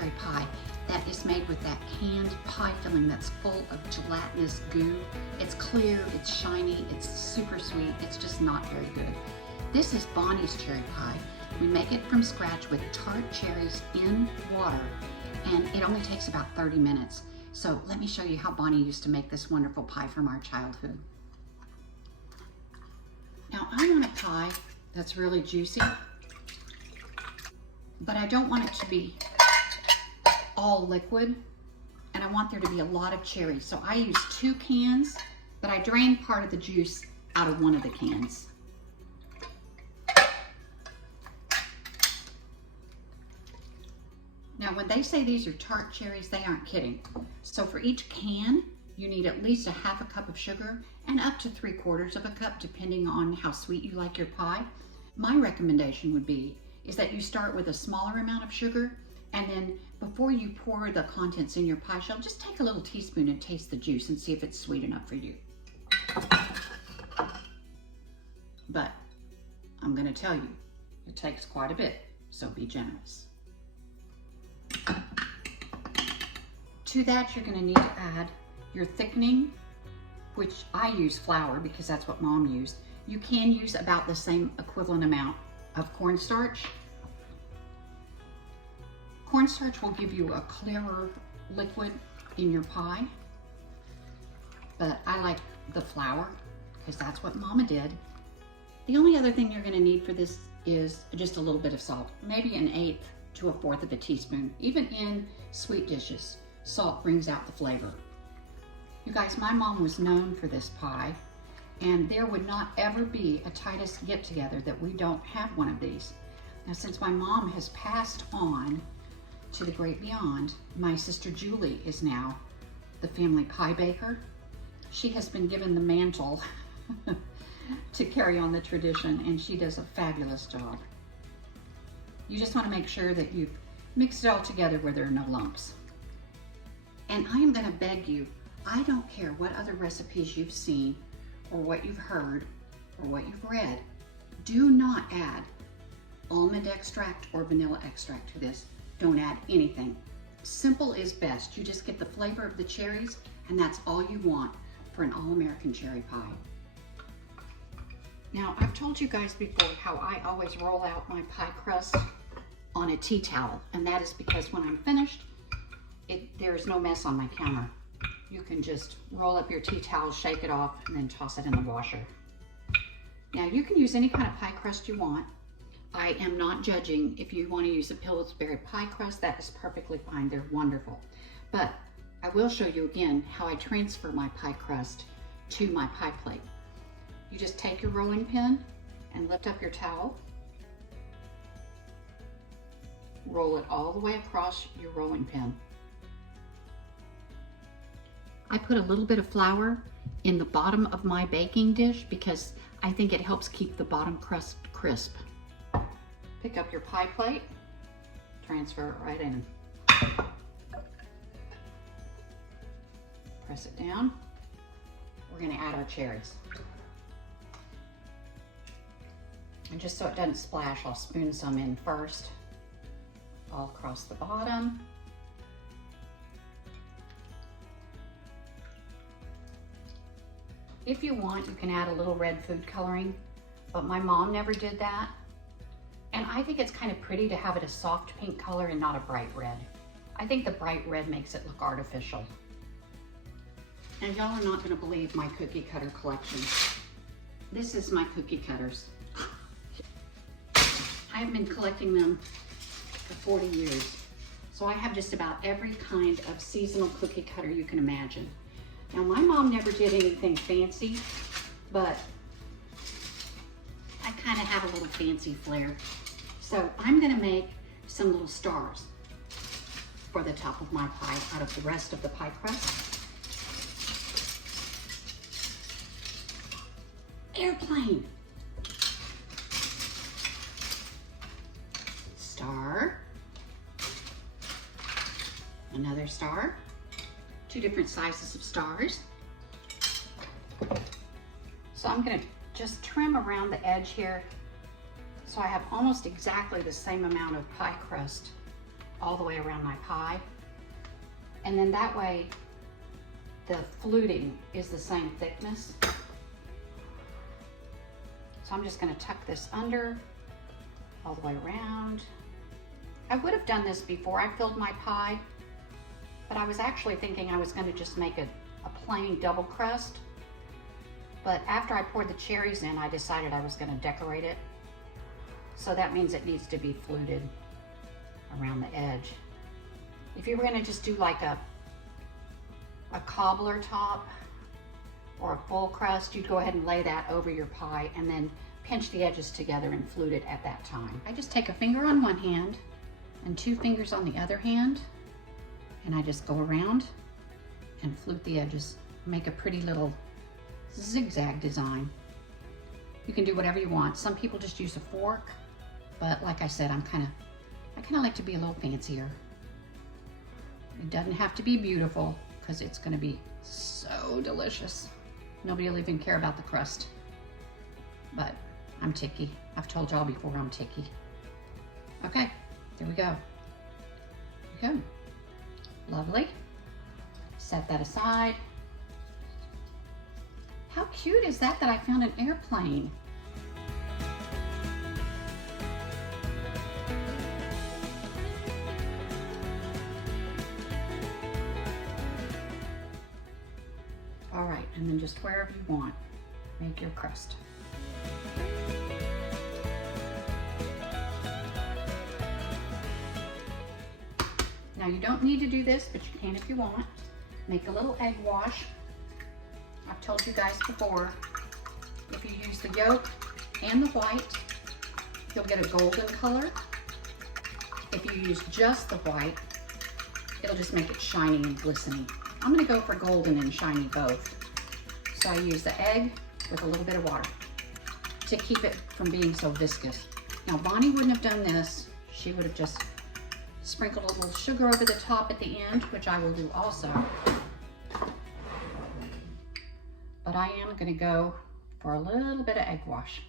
cherry pie that is made with that canned pie filling that's full of gelatinous goo. It's clear, it's shiny, it's super sweet, it's just not very good. This is Bonnie's cherry pie. We make it from scratch with tart cherries in water, and it only takes about 30 minutes. So let me show you how Bonnie used to make this wonderful pie from our childhood. Now I want a pie that's really juicy, but I don't want it to be all liquid, and I want there to be a lot of cherries. So I use 2 cans, but I drain part of the juice out of one of the cans. Now when they say these are tart cherries, they aren't kidding. So for each can, you need at least a half a cup of sugar and up to 3/4 of a cup, depending on how sweet you like your pie. My recommendation would be is that you start with a smaller amount of sugar, and then before you pour the contents in your pie shell, just take a little teaspoon and taste the juice and see if it's sweet enough for you. But I'm going to tell you, it takes quite a bit, so be generous. To that, you're going to need to add your thickening, which I use flour because that's what Mom used. You can use about the same equivalent amount of cornstarch. Cornstarch will give you a clearer liquid in your pie, but I like the flour because that's what Mama did. The only other thing you're going to need for this is just a little bit of salt, maybe 1/8 to 1/4 of a teaspoon. Even in sweet dishes, salt brings out the flavor. You guys, my mom was known for this pie, and there would not ever be a Titus get-together that we don't have one of these. Now, since my mom has passed on to the great beyond, my sister Julie is now the family pie baker. She has been given the mantle to carry on the tradition, and she does a fabulous job. You just want to make sure that you've mixed it all together where there are no lumps. And I am going to beg you, I don't care what other recipes you've seen or what you've heard or what you've read, do not add almond extract or vanilla extract to this. Don't add anything. Simple is best. You just get the flavor of the cherries, and that's all you want for an all-American cherry pie. Now, I've told you guys before how I always roll out my pie crust on a tea towel, and that is because when I'm finished, there's no mess on my counter. You can just roll up your tea towel, shake it off, and then toss it in the washer. Now, you can use any kind of pie crust you want. I am not judging. If you want to use a Pillsbury pie crust, that is perfectly fine. They're wonderful. But I will show you again how I transfer my pie crust to my pie plate. You just take your rolling pin and lift up your towel. Roll it all the way across your rolling pin. I put a little bit of flour in the bottom of my baking dish because I think it helps keep the bottom crust crisp. Pick up your pie plate, transfer it right in. Press it down. We're going to add our cherries. And just so it doesn't splash, I'll spoon some in first, all across the bottom. If you want, you can add a little red food coloring, but my mom never did that. And I think it's kind of pretty to have it a soft pink color and not a bright red. I think the bright red makes it look artificial. And y'all are not going to believe my cookie cutter collection. This is my cookie cutters. I've been collecting them for 40 years. So I have just about every kind of seasonal cookie cutter you can imagine. Now, my mom never did anything fancy, but I kind of have a little fancy flair. So I'm going to make some little stars for the top of my pie out of the rest of the pie crust. Airplane. Star. Another star. 2 different sizes of stars. So I'm going to just trim around the edge here so I have almost exactly the same amount of pie crust all the way around my pie. And then that way, the fluting is the same thickness. So I'm just gonna tuck this under all the way around. I would have done this before I filled my pie, but I was actually thinking I was gonna just make a plain double crust. But after I poured the cherries in, I decided I was gonna decorate it. So that means it needs to be fluted around the edge. If you were gonna just do like a cobbler top or a full crust, you'd go ahead and lay that over your pie and then pinch the edges together and flute it at that time. I just take a finger on one hand and 2 fingers on the other hand, and I just go around and flute the edges. Make a pretty little zigzag design. You can do whatever you want. Some people just use a fork, but like I said, I kind of like to be a little fancier. It doesn't have to be beautiful because it's going to be so delicious. Nobody will even care about the crust, but I'm ticky. I've told y'all before I'm ticky. Okay, there we go. There we go. Lovely. Set that aside. How cute is that I found an airplane? All right, and then just wherever you want, make your crust. Now you don't need to do this, but you can if you want. Make a little egg wash. I've told you guys before, if you use the yolk and the white, you'll get a golden color. If you use just the white, it'll just make it shiny and glistening. I'm gonna go for golden and shiny both. So I use the egg with a little bit of water to keep it from being so viscous. Now Bonnie wouldn't have done this. She would have just sprinkled a little sugar over the top at the end, which I will do also. But I am gonna go for a little bit of egg wash.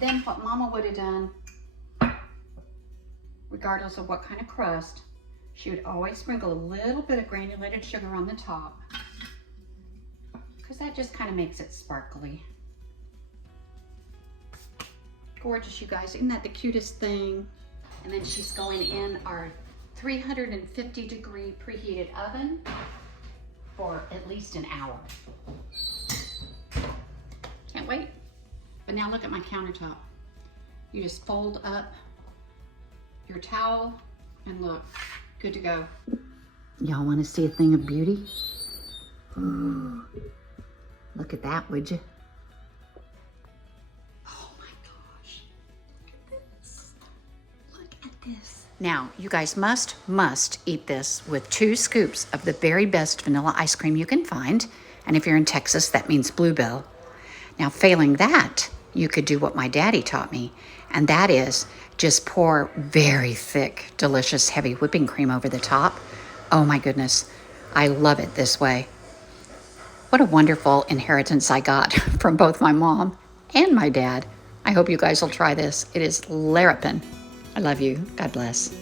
Then what Mama would have done, regardless of what kind of crust, she would always sprinkle a little bit of granulated sugar on the top, because that just kind of makes it sparkly. Gorgeous, you guys. Isn't that the cutest thing? And then she's going in our 350-degree preheated oven for at least an hour. Can't wait. But now look at my countertop. You just fold up your towel and look, good to go. Y'all want to see a thing of beauty? Ooh, look at that, would you? Oh my gosh, look at this. Look at this. Now, you guys must eat this with 2 scoops of the very best vanilla ice cream you can find. And if you're in Texas, that means Bluebell. Now, failing that, you could do what my daddy taught me, and that is just pour very thick, delicious, heavy whipping cream over the top. Oh my goodness, I love it this way. What a wonderful inheritance I got from both my mom and my dad. I hope you guys will try this. It is larapin. I love you. God bless.